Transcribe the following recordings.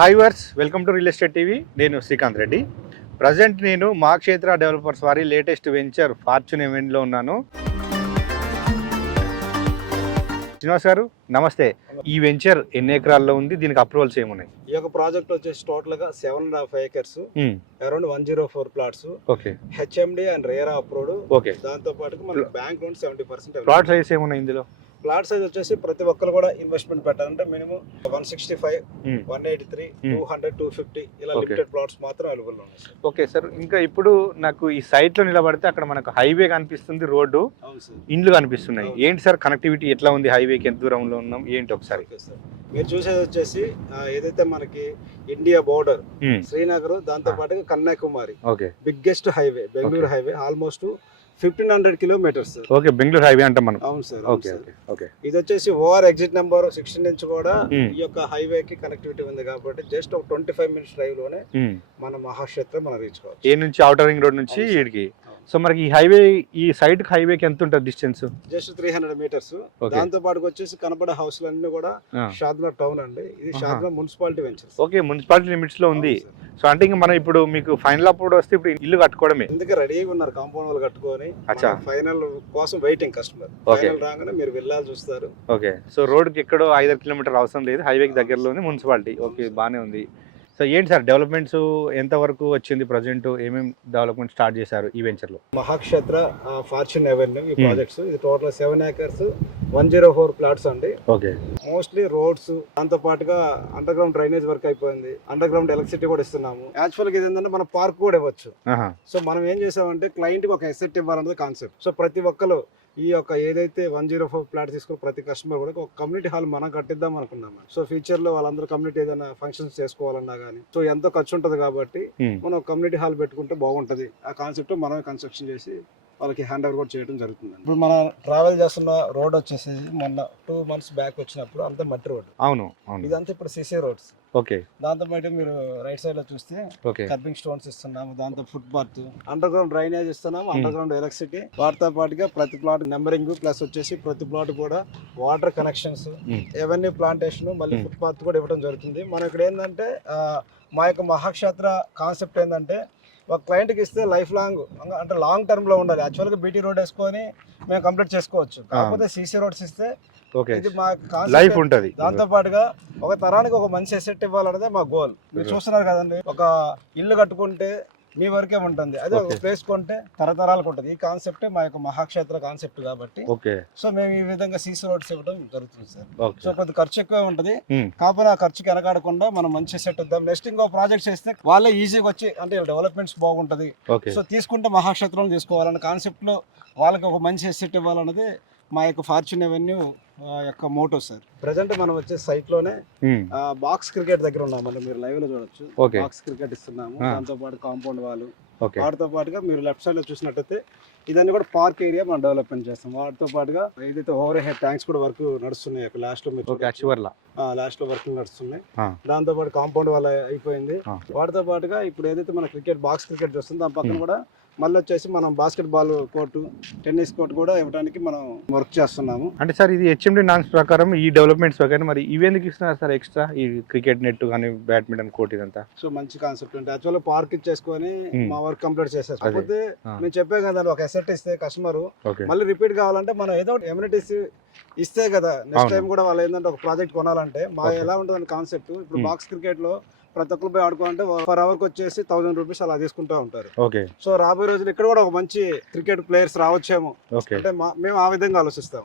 Hi viewers, welcome to real estate TV. నేను Srikanth Reddy. Present నేను మా క్షేత్ర డెవలపర్స్ వారి లేటెస్ట్ వెంచర్ ఫార్చ్యూన్ ఈవెంట్లో ఉన్నాను. శ్రీనివాస్ గారు నమస్తే. ఈ వెంచర్ ఎన్ని ఎకరాల్లో ఉంది, దీనికి అప్రూవల్స్ ఏమున్నాయి? ఈ యొక్క ప్రాజెక్ట్ వచ్చేసి టోటల్ గా 7.5 acres, around 104 plots. Okay, HMD and RERA approved. Okay, దాంతో పాటు మనకి బ్యాంక్ లోన్ 70%. ప్లాట్ సైజ్ ఏమున్నాయి ఇందులో? ప్లాట్ సైజ్ వచ్చేసి ప్రతి ఒక్కరు కూడా ఇన్వెస్ట్మెంట్ పెట్టాలంటే మినిమం 165, 183, 200, 250 ఇలా లిమిటెడ్ ప్లాట్స్ మాత్రం అవైలబుల్ ఉన్నాయి. ఓకే సార్, ఇంకా ఇప్పుడు నాకు ఈ సైట్ లో నిలబడితే అక్కడ మనకు హైవే కనిపిస్తుంది, రోడ్డు, ఇండ్లు కనిపిస్తున్నాయి. ఏంటి సార్ కనెక్టివిటీ ఎట్లా ఉంది? హైవేకి ఎంత దూరంలో ఉన్నాం ఏంటి ఒకసారి? మీరు చూసేది వచ్చేసి ఏదైతే మనకి ఇండియా బోర్డర్ శ్రీనగర్, దాంతో పాటు Kanyakumari biggest highway, Bengaluru highway, almost 1500 kilometers. Okay, Bengaluru highway అంటాం మనం. అవును సార్. Okay okay. ఇది వచ్చేసి ఓవర్ ఎగ్జిట్ నెంబర్ 16 నుంచి కూడా ఈ యొక్క హైవే కి కనెక్టివిటీ ఉంది కాబట్టి జస్ట్ ఒక 25 minutes డ్రైవ్ లోనే మన మహాక్షేత్రం మనం రీచ్ కావచ్చు. ఏ నుంచి ఔటర్ రింగ్ రోడ్ నుంచి ఇక్కడికి. సో మనకి ఈ హైవే, ఈ సైడ్ హైవేకి ఎంత ఉంటుంది డిస్టెన్స్? Just 300 meters. దాంతో పాటు వచ్చేసి కనపడే హౌస్ అన్ని కూడా షాద్నగర్ టౌన్ అండి. ఇది Shadnagar municipality venture. Okay, municipality limits లో ఉంది. సో అంటే ఇంకా మనం ఇప్పుడు మీకు ఫైనల్ అప్పుడు వస్తే ఇప్పుడు ఇల్లు కట్టుకోవడమే. ఎందుకు రెడీగా ఉన్నారు, కాంపౌండ్ వాళ్ళు కట్టుకొని ఫైనల్ కోసం వెయిటింగ్ కస్టమర్. ఫైనల్ రాగానే మీరు వెళ్ళాలి చూస్తారు. ఓకే, సో రోడ్కి ఎక్కడో 5 kilometers అవసరం లేదు, హైవేకి దగ్గరలోనే మున్సిపాలిటీ. ఓకే, బాగానే ఉంది. సో ఏంటి సార్ డెవలప్మెంట్స్ ఎంత వరకు వచ్చింది? ప్రజెంట్ ఏమేమి డెవలప్మెంట్ స్టార్ట్ చేశారు ఈ వెంచర్ లో? మహాక్షేత్ర ఫార్చ్యూన్ ఎవెన్యూ ఈ ప్రాజెక్ట్స్, ఇది టోటల్ 7 acres, 104 plots అండి. ఓకే, మోస్ట్లీ రోడ్స్, దాంతో పాటుగా అండర్ గ్రౌండ్ డ్రైనేజ్ వర్క్ అయిపోయింది, అండర్ గ్రౌండ్ ఎలక్ట్రిసిటీ కూడా ఇస్తున్నాము. యాక్చువల్ గా ఇది ఏంటంటే మనం పార్క్ కూడా ఇవ్వచ్చు. సో మనం ఏం చేసామంటే క్లయింట్ కి ఒక ఎసెట్ ఇవ్వాలన్నది కాన్సెప్ట్. సో ప్రతి ఒక్కరు ఈ యొక్క ఏదైతే 104 ప్లాట్ తీసుకుని ప్రతి కస్టమర్ కూడా ఒక కమ్యూనిటీ హాల్ మనం కట్టిద్దాం అనుకున్నాం. సో ఫ్యూచర్ లో వాళ్ళందరూ కమ్యూనిటీ ఏదైనా ఫంక్షన్స్ చేసుకోవాలన్నా గానీ సో ఎంతో ఖర్చు ఉంటది కాబట్టి మనం కమ్యూనిటీ హాల్ పెట్టుకుంటే బాగుంటది. ఆ కాన్సెప్ట్ మనమే కన్స్ట్రక్షన్ చేసి వాళ్ళకి హ్యాండ్ ఓవర్ కూడా చేయడం జరుగుతుంది. ఇప్పుడు మనం ట్రావెల్ చేస్తున్న రోడ్ వచ్చేసి మొన్న 2 months బ్యాక్ వచ్చినప్పుడు అంతా మట్టి రోడ్. అవును, ఇదంతా ఇప్పుడు సిసి రోడ్స్. ఓకే, దాంతో పాటు మీరు రైట్ సైడ్ లో చూస్తే కర్బింగ్ స్టోన్స్ ఇస్తున్నాము, దాంతో foot path, under ground drainage ఇస్తున్నాము, అండర్ గ్రౌండ్ ఎలక్ట్రిసిటీ. వాటితో పాటుగా ప్రతి ప్లాట్ నెంబరింగ్ ప్లస్ వచ్చేసి ప్రతి ప్లాట్ కూడా వాటర్ కనెక్షన్స్, ఎవెన్యూ ప్లాంటేషన్, మళ్ళీ ఫుట్ పాత్ కూడా ఇవ్వడం జరుగుతుంది. మనం ఇక్కడ ఏంటంటే మా యొక్క మహాక్షేత్ర కాన్సెప్ట్ ఏంటంటే ఒక క్లయింట్కి ఇస్తే లైఫ్ లాంగ్, అంటే లాంగ్ టర్మ్ లో ఉండాలి. యాక్చువల్గా బీటీ రోడ్ వేసుకొని మేము కంప్లీట్ చేసుకోవచ్చు, కాకపోతే సీసీ రోడ్స్ ఇస్తే ఇది మా లైఫ్ ఉంటది. దాంతో పాటుగా ఒక తరానికి ఒక మంచి అసెట్ ఇవ్వాలన్నదే మా గోల్. మీరు చూస్తున్నారు కదండి, ఒక ఇల్లు కట్టుకుంటే మీ వరకే ఉంటుంది, అదే ఒక ప్లేస్ కొంటే తరతరాలకు ఉంటుంది. ఈ కాన్సెప్ట్ మా యొక్క మహాక్షేత్ర కాన్సెప్ట్ కాబట్టి సో మేము ఈ విధంగా సీసీ రోడ్స్ ఇవ్వడం జరుగుతుంది సార్. సో కొద్ది ఖర్చు ఎక్కువ ఉంటుంది, కాకపోతే ఆ ఖర్చుకి వెనకాడకుండా మనం మంచి సెట్ ఇద్దాం. నెక్స్ట్ ఇంకో ప్రాజెక్ట్ చేస్తే వాళ్ళే ఈజీగా వచ్చి అంటే డెవలప్మెంట్స్ బాగుంటది. సో తీసుకుంటే మహాక్షేత్రం తీసుకోవాలన్న కాన్సెప్ట్ లో వాళ్ళకి ఒక మంచి ఎసెట్ ఇవ్వాలన్నది మా యొక్క ఫార్చ్యూన్ ఎవెన్యూ యొక్క మోటో సార్. ప్రెసెంట్ మనం వచ్చే సైట్ లోనే బాక్స్ క్రికెట్ దగ్గర ఉన్నామండి, మీరు లైవ్ లో చూడొచ్చు. బాక్స్ క్రికెట్ ఇస్తున్నాము, దాంతో పాటు కాంపౌండ్ వాళ్ళు, వాటితో పాటుగా మీరు లెఫ్ట్ సైడ్ లో చూసినట్టయితే ఇదన్నీ కూడా పార్క్ ఏరియా మనం డెవలప్మెంట్ చేస్తాం. వాటితో పాటుగా ఏదైతే ఓవర్ హెడ్ ట్యాంక్స్ కూడా వర్క్ నడుస్తున్నాయి, లాస్ట్ లో లాస్ట్ లో వర్క్ నడుస్తున్నాయి. దాంతో పాటు కాంపౌండ్ వాళ్ళ అయిపోయింది. వాటితో పాటుగా ఇప్పుడు ఏదైతే మన క్రికెట్ బాక్స్ క్రికెట్ చూస్తుందో దాని పక్కన కూడా మళ్ళీ వచ్చేసి మనం basket ball court, tennis court కూడా ఇవ్వడానికి మనం వర్క్ చేస్తున్నాము. అంటే సార్ ఇది హెచ్ఎండి నామ్స్ ప్రకారం ఈ డెవలప్మెంట్స్ ప్రకారం మరి ఇవెందుకు ఇస్తున్నారు సార్ ఎక్స్ట్రా? ఈ క్రికెట్ నెట్ కానీ బ్యాడ్మింటన్ కోర్ట్ ఇదంతా సో మంచి కాన్సెప్ట్ అంటే యాక్చువల్ పార్క్ ఇచ్చేసుకొని మా వర్క్ కంప్లీట్ చేసేది. కాకపోతే మేము చెప్పే కదా, ఒక అసెట్ ఇస్తే కస్టమర్ మళ్ళీ రిపీట్ కావాలంటే మనం ఏదో ఎమ్యూనిటీస్ ఇస్తే కదా నెక్స్ట్ టైం కూడా వాళ్ళు ఏంటంటే ఒక ప్రాజెక్ట్ కొనాలంటే మా ఎలా ఉంటుంది కాన్సెప్ట్. ఇప్పుడు బాక్స్ క్రికెట్ లో ప్రతి ఒక్కరు పోయి ఆడుకోవాలంటే పర్ అవర్ కి వచ్చేసి 1000 rupees అలా తీసుకుంటూ ఉంటారు. సో రాబోయే రోజులు ఇక్కడ కూడా ఒక మంచి క్రికెట్ ప్లేయర్స్ రావచ్చేమో అంటే మేము ఆ విధంగా ఆలోచిస్తాం.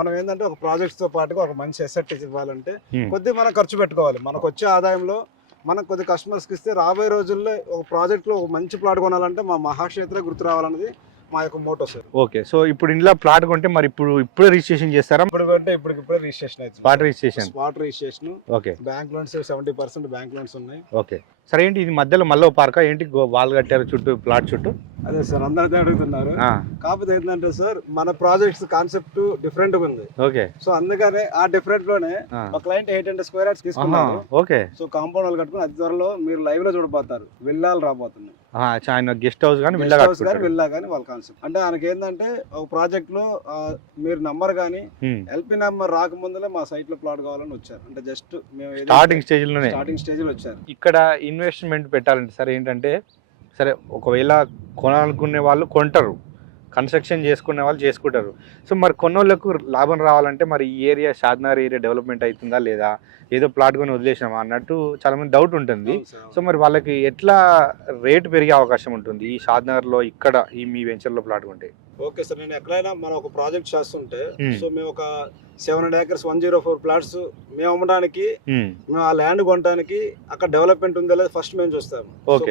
మనం ఏంటంటే ఒక ప్రాజెక్ట్స్ తో పాటుగా ఒక మంచి అసెట్ ఇవ్వాలంటే కొద్దిగా మనం ఖర్చు పెట్టుకోవాలి. మనకు వచ్చే ఆదాయంలో మనకు కొద్ది కస్టమర్స్ కి ఇస్తే రాబోయే రోజుల్లో ఒక ప్రాజెక్ట్ లో ఒక మంచి ప్లాట్ కొనాలంటే మా మహాక్షేత్ర గుర్తు రావాలన్నది మా యొక్క మోటో సార్. ఓకే, సో ఇప్పుడు ఇంట్లో ప్లాట్ కొంటే మరి ఇప్పుడే రిజిస్ట్రేషన్ చేస్తారా? ఇప్పుడే రిజిస్ట్రేషన్ అవుతుంది. Spot registration. Okay, bank loans 70% bank loans ఉన్నాయి. ఓకే సార్, ఏంటి ఇది మధ్యలో మళ్ళీ పార్కా ఏంటి వాల్ కట్టారు చుట్టూ, ప్లాట్ చుట్టూ? అదే సార్, అందరితో అడుగుతున్నారు. కాకపోతే ఏంటంటే సార్ మన ప్రాజెక్ట్స్ కాన్సెప్ట్ డిఫరెంట్ గా ఉంది. ఓకే, సో అందుకనే ఆ డిఫరెంట్ లోనే మా క్లయింట్ 800 square yards తీసుకున్నారు. ఓకే, సో కాంపౌండ్ వాళ్ళు కట్టుకుని అతి త్వరలో మీరు లైవ్ లో చూడబోతారు, వెళ్ళాలి రాబోతున్నాయి. ఆయన గెస్ట్ హౌస్ కానీ విల్లా కట్టుకుంటాడు. విల్లా కానీ వాళ్ళ కాన్సెప్ట్ అంటే ఆయనకి ఏంటంటే ఒక ప్రాజెక్ట్ లో మీరు నంబర్ కానీ ఎల్పి నెంబర్ రాకముందులే మా సైట్ లో ప్లాట్ కావాలని వచ్చారు. అంటే జస్ట్ మేము స్టార్టింగ్ స్టేజ్ లో వచ్చారు. ఇక్కడ ఇన్వెస్ట్మెంట్ పెట్టాలంటే సరే ఏంటంటే సరే ఒకవేళ కొనాలనుకునే వాళ్ళు కొంటారు, కన్స్ట్రక్షన్ చేసుకునే వాళ్ళు చేసుకుంటారు. సో మరి కొన్నోళ్ళకు లాభం రావాలంటే మరి ఈ ఏరియా షాద్నగర్ ఏరియా డెవలప్మెంట్ అవుతుందా లేదా, ఏదో ప్లాట్ కొని వదిలేసినామా అన్నట్టు చాలా మంది డౌట్ ఉంటుంది. సో మరి వాళ్ళకి ఎట్లా రేట్ పెరిగే అవకాశం ఉంటుంది ఈ షాద్నగర్లో ఇక్కడ ఈ మీ వెంచర్లో ప్లాట్ కొంటే? ఓకే సార్, నేను ఎక్కడైనా మనం ఒక ప్రాజెక్ట్ చేస్తుంటే సో మేము ఒక 700 acres 104 ప్లాట్స్ మేము అమ్మడానికి మేము ఆ ల్యాండ్ కొనడానికి అక్కడ డెవలప్మెంట్ ఉందో లేదో ఫస్ట్ మేము చూస్తాము.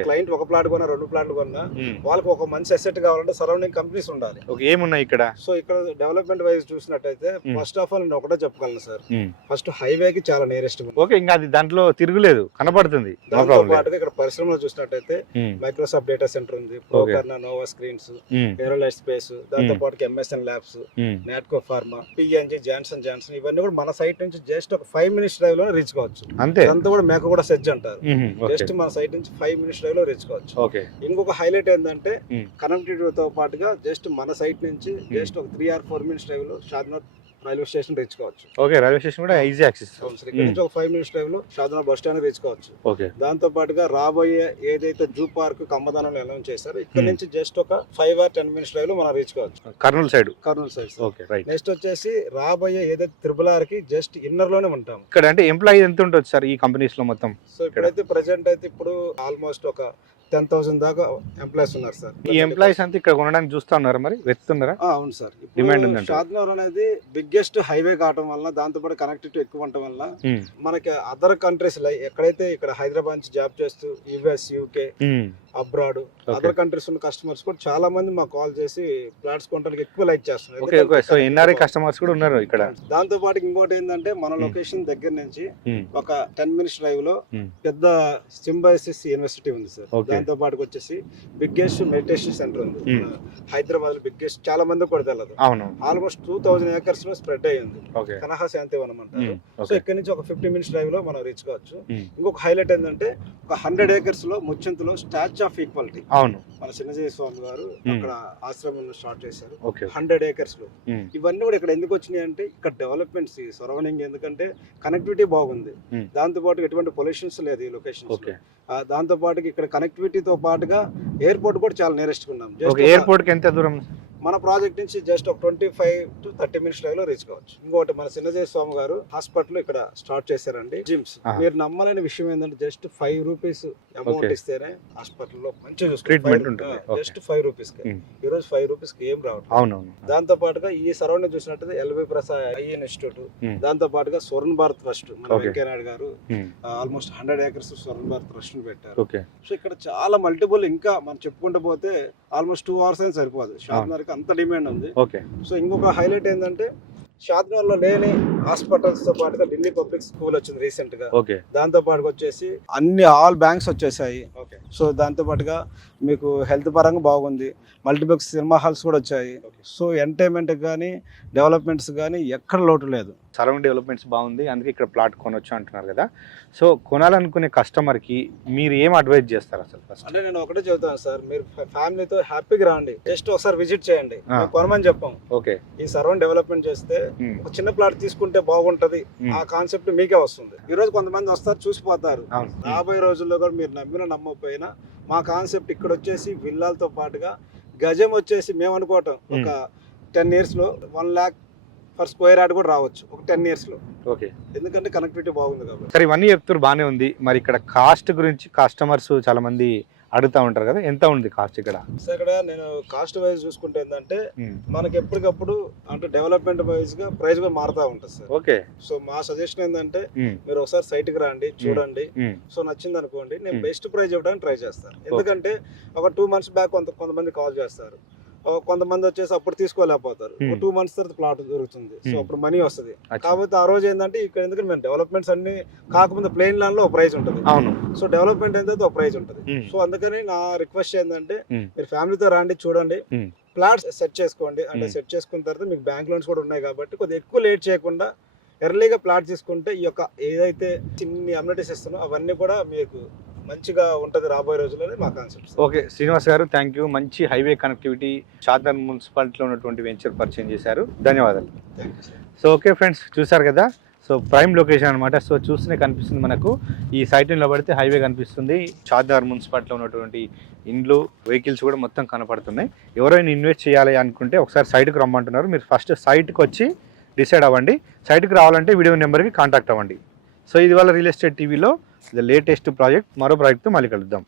క్లయింట్ ఒక ప్లాట్ కొన్నా 2 ప్లాట్లు కొన్నా వాళ్ళకి ఒక మంచి అసెట్ కావాలంటే సరౌండింగ్ కంపెనీస్ ఉండాలి. ఏమున్నాయి ఇక్కడ? సో ఇక్కడ డెవలప్మెంట్ వైజ్ చూసినట్టయితే ఫస్ట్ ఆఫ్ ఆల్ నేను ఒకటే చెప్పగలను సార్, ఫస్ట్ హైవేకి చాలా నియరెస్ట్. ఓకే, ఇంకా అది దాంట్లో తిరుగులేదు, కనపడుతుంది. దాంతో పాటుగా ఇక్కడ పరిశ్రమలో చూసినట్టయితే మైక్రోసాఫ్ట్ డేటా సెంటర్ ఉంది, ప్రోకర్నా, నోవా స్క్రీన్స్, ఏరోలైట్ స్పేస్, దాంతో పాటు MSN labs, Natco pharma, PNG, Johnson ఇవన్నీ కూడా మన సైట్ నుంచి జస్ట్ ఒక 5 minutes డ్రైవ్ లో రీచ్ కావచ్చు. అంతే, అంతా కూడా మేక కూడా సెజ్ అంటారు. జస్ట్ మన సైట్ నుంచి 5 minutes డ్రైవ్ లో రీచ్ కావచ్చు. ఇంకొక హైలైట్ ఏంటంటే కనెక్టివిటీ తో పాటుగా జస్ట్ మన సైట్ నుంచి జస్ట్ ఒక 3 or 4 minutes డ్రైవ్ లో షాద్నగర్ రైల్వే స్టేషన్ రీచ్ కావచ్చు. ఓకే, రైల్వే స్టేషన్ కూడా ఈజీ యాక్సెస్. ఇక్కడ నుంచి ఒక 5 minutes డ్రైవ్ లో షాద్నగర్ బస్ స్టాండ్ రీచ్ కావచ్చు. ఓకే, దాంతో పాటుగా రాబోయే ఏదైతే జూ పార్క్ కమ్మదానంలో అనౌన్స్ చేశారో ఇక్కడ నుంచి జస్ట్ ఒక 5 or 10 minutes డ్రైవ్ లో మనం రీచ్ కావచ్చు. Kurnool side. Okay, right. Next వచ్చేసి రాబోయే ఏదైతే త్రిబుల్ కి జస్ట్ ఇన్నర్ లోనే ఉంటాం. ఇక్కడ అంటే ఎంప్లాయీ ఎంత ఉంటుంది సార్ ఈ కంపెనీస్ లో మొత్తం? సో ఇక్కడైతే ప్రెసెంట్ అయితే ఇప్పుడు ఆల్మోస్ట్ ఒక 10,000 దాకా ఎంప్లాయీస్ ఉన్నారు సార్. ఈ ఎంప్లాయీస్ అంతా ఇక్కడ కొనడానికి చూస్తా ఉన్నారు, మరి వెతుకుతున్నారా? అవును సార్, డిమాండ్ ఉంది. షాద్నగర్ అనేది బిగ్గెస్ట్ హైవే కావడం వల్ల, దాంతో పాటు కనెక్టివిటీ ఎక్కువ ఉండటం వల్ల మనకి అదర్ కంట్రీస్ ఎక్కడైతే ఇక్కడ హైదరాబాద్ నుంచి జాబ్ చేస్తూ US, UK, abroad, other countries ఉన్న కస్టమర్స్ కూడా చాలా మంది మాకు కాల్ చేసి ప్లాట్స్ కొనడానికి ఎక్కువ లైక్ చేస్తున్నారు. సో ఎన్ఆర్ఐ కస్టమర్స్ కూడా ఉన్నారు ఇక్కడ. దాంతో పాటు ఇంకోటి ఏంటంటే మన లొకేషన్ దగ్గర నుంచి ఒక 10 minutes డ్రైవ్ లో పెద్ద సింబైసిస్ యూనివర్సిటీ ఉంది సార్. దాంతో పాటు వచ్చేసి బిగ్గెస్ట్ మెడిటేషన్ సెంటర్ ఉంది హైదరాబాద్ లో, బిగ్గెస్ట్, చాలా మంది కూడా తెలియదు. ఆల్మోస్ట్ 2000 acres లో స్ప్రెడ్ అయ్యింది, కనహా శాంతివనం అంటారు. సో ఇక్కడ నుంచి ఒక 50 minutes డ్రైవ్ లో మనం రీచ్ కావచ్చు. ఇంకొక హైలైట్ ఏంటంటే ఒక 100 acres లో ముచ్చింతలో స్టాచ్యూ ఆఫ్ ఈక్వాలిటీ, అవును, మన చిన్నజీవి స్వామి గారు అక్కడ ఆశ్రమం స్టార్ట్ చేశారు 100 acres లో. ఇవన్నీ కూడా ఇక్కడ ఎందుకు వచ్చినాయి అంటే ఇక్కడ డెవలప్మెంట్స్ సరౌండింగ్, ఎందుకంటే కనెక్టివిటీ బాగుంది, దాంతో పాటు ఎటువంటి పొల్యూషన్స్ లేదు ఈ లొకేషన్. దాంతో పాటు ఇక్కడ కనెక్టివిటీతో పాటుగా ఎయిర్పోర్ట్ కూడా చాలా నియరెస్ట్ ఉన్నాం. ఎయిర్పోర్ట్ కి ఎంత దూరం? మన ప్రాజెక్ట్ నుంచి జస్ట్ ఒక 25 to 30 minutes డ్రైవ్ లో రీచ్ కావచ్చు. ఇంకోటి మన చిన్నజీవి స్వామి గారు హాస్పిటల్ ఇక్కడ స్టార్ట్ చేశారండి, జిమ్స్. మీరు నమ్మలేని విషయం ఏంటంటే జస్ట్ 5 rupees అమౌంట్ ఇస్తేనే హాస్పిటల్లో మంచిగా ట్రీట్మెంట్ ఉంటుంది. జస్ట్ 5 rupees కి ఈ రోజు 5 rupees కి ఏం రావట్లేదు. దాంతో పాటుగా ఈ సరౌండింగ్ చూసినట్టు ఎల్వి ప్రసాద్ ఐ ఇన్స్టిట్యూట్, దాంతో పాటుగా స్వర్ణ భారత్ ట్రస్ట్, మన వెంకయ్య నాయుడు గారు ఆల్మోస్ట్ 100 acres స్వర్ణ భారత్ ట్రస్ట్ పెట్టారు. సో ఇక్కడ చాలా మల్టిపుల్, ఇంకా మనం చెప్పుకుంటూ పోతే ఆల్మోస్ట్ 2 hours అయినా సరిపోదు. షాద్నగర్ అంత డిమాండ్ ఉంది. సో ఇంకొక హైలైట్ ఏంటంటే షాద్నగర్ లో లేని హాస్పిటల్స్ తో పాటుగా ఢిల్లీ పబ్లిక్ స్కూల్ వచ్చింది రీసెంట్ గా. దాంతో పాటుగా వచ్చేసి అన్ని ఆల్ బ్యాంక్స్ వచ్చేసాయి. సో దాంతో పాటుగా మీకు హెల్త్ పరంగా బాగుంది, మల్టీప్లెక్స్ సినిమా హాల్స్ కూడా వచ్చాయి. సో ఎంటర్టైన్మెంట్ కానీ డెవలప్మెంట్స్ కానీ ఎక్కడ లోటు లేదు. సరౌండింగ్ డెవలప్మెంట్స్ బాగుంది, అందుకే ఇక్కడ ప్లాట్ కొనొచ్చు అంటున్నారు కదా. సో కొనాలనుకునే కస్టమర్కి మీరు ఏం అడ్వైజ్ చేస్తారు అసలు? అంటే నేను ఒకటే చెబుతాను సార్, మీరు ఫ్యామిలీతో హ్యాపీగా రండి, జస్ట్ ఒకసారి విజిట్ చేయండి, కొనమని చెప్పాం. ఓకే, ఈ సరౌండ్ డెవలప్మెంట్ చేస్తే ఒక చిన్న ప్లాట్ తీసుకుంటే బాగుంటది, ఆ కాన్సెప్ట్ మీకే వస్తుంది. ఈ రోజు కొంతమంది వస్తారు చూసిపోతారు, రాబోయే రోజుల్లో కూడా మీరు నమ్మినా నమ్మకపోయినా మా కాన్సెప్ట్ ఇక్కడ వచ్చేసి విల్లాలతో పాటుగా గజం వచ్చేసి మేము అనుకోవటం ఒక 10 years లో 1 lakh per square yard కూడా రావచ్చు ఒక 10 years లో. ఓకే, ఎందుకంటే కనెక్టివిటీ బాగుంది కాబట్టి. సరే, ఇవన్నీ చెప్తారు బాగానే ఉంది. మరి ఇక్కడ కాస్ట్ గురించి కస్టమర్స్ చాలా మంది అడుగుతా ఉంటారు కదా, ఎంత ఉంది కాస్ట్ ఇక్కడ? సో ఇక్కడ నేను కాస్ట్ వైజ్ చూసుకుంటే ఏంటంటే మనకి ఎప్పటికప్పుడు అంటే డెవలప్మెంట్ వైజ్ గా ప్రైస్ కూడా మారుతా ఉంటుంది సార్. ఓకే, సో మా సజెషన్ ఏంటంటే మీరు ఒకసారి సైట్ కి రండి, చూడండి, సో నచ్చింది అనుకోండి, నేను బెస్ట్ ప్రైస్ ఇవ్వడానికి ట్రై చేస్తాను. ఎందుకంటే ఒక 2 months బ్యాక్ కొంతమంది కాల్ చేస్తారు, కొంతమంది వచ్చేసి అప్పుడు తీసుకోలేకపోతారు, 2 months తర్వాత ప్లాట్ దొరుకుతుంది, సో అప్పుడు మనీ వస్తుంది. కాకపోతే ఆ రోజు ఏంటంటే ఇక్కడ ఎందుకంటే మేము డెవలప్మెంట్స్ అన్ని కాకపోతే ప్లెయిన్ ల్యాండ్ లో ఒక ప్రైస్ ఉంటుంది, సో డెవలప్మెంట్ అయితే ఒక ప్రైస్ ఉంటుంది. సో అందుకని నా రిక్వెస్ట్ ఏంటంటే మీరు ఫ్యామిలీతో రండి, చూడండి, ప్లాట్స్ సెట్ చేసుకోండి. అంటే సెట్ చేసుకున్న తర్వాత మీకు బ్యాంక్ లోన్స్ కూడా ఉన్నాయి కాబట్టి కొద్దిగా ఎక్కువ లేట్ చేయకుండా ఎర్లీగా ప్లాట్ తీసుకుంటే ఈ యొక్క ఏదైతే చిన్ని అమ్యూనిటీస్ ఇస్తానో అవన్నీ కూడా మీకు మంచిగా ఉంటుంది రాబోయే రోజుల్లోనే మా కాన్సెప్ట్. ఓకే శ్రీనివాస్ గారు, థ్యాంక్ యూ. మంచి హైవే కనెక్టివిటీ షాద్నగర్ మున్సిపాలిటీలో ఉన్నటువంటి వెంచర్ పరిచయం చేశారు. ధన్యవాదాలు. Thank you sir. So okay friends, చూసారు కదా. సో ప్రైమ్ లొకేషన్ అనమాట. సో చూస్తూనే కనిపిస్తుంది మనకు, ఈ సైట్ నిలబడితే హైవే కనిపిస్తుంది. షాద్నగర్ మున్సిపాలిటీలో ఉన్నటువంటి ఇండ్లు, వెహికల్స్ కూడా మొత్తం కనపడుతున్నాయి. ఎవరైనా ఇన్వెస్ట్ చేయాలి అనుకుంటే ఒకసారి సైట్కి రమ్మంటున్నారు. మీరు ఫస్ట్ సైట్కి వచ్చి డిసైడ్ అవ్వండి. సైట్కి రావాలంటే వీడియో నెంబర్కి కాంటాక్ట్ అవ్వండి. సో ఇది వాళ్ళ రియల్ ఎస్టేట్ టీవీలో ద లేటెస్ట్ ప్రాజెక్ట్. మరో ప్రాజెక్ట్తో మళ్ళీ కలుద్దాం.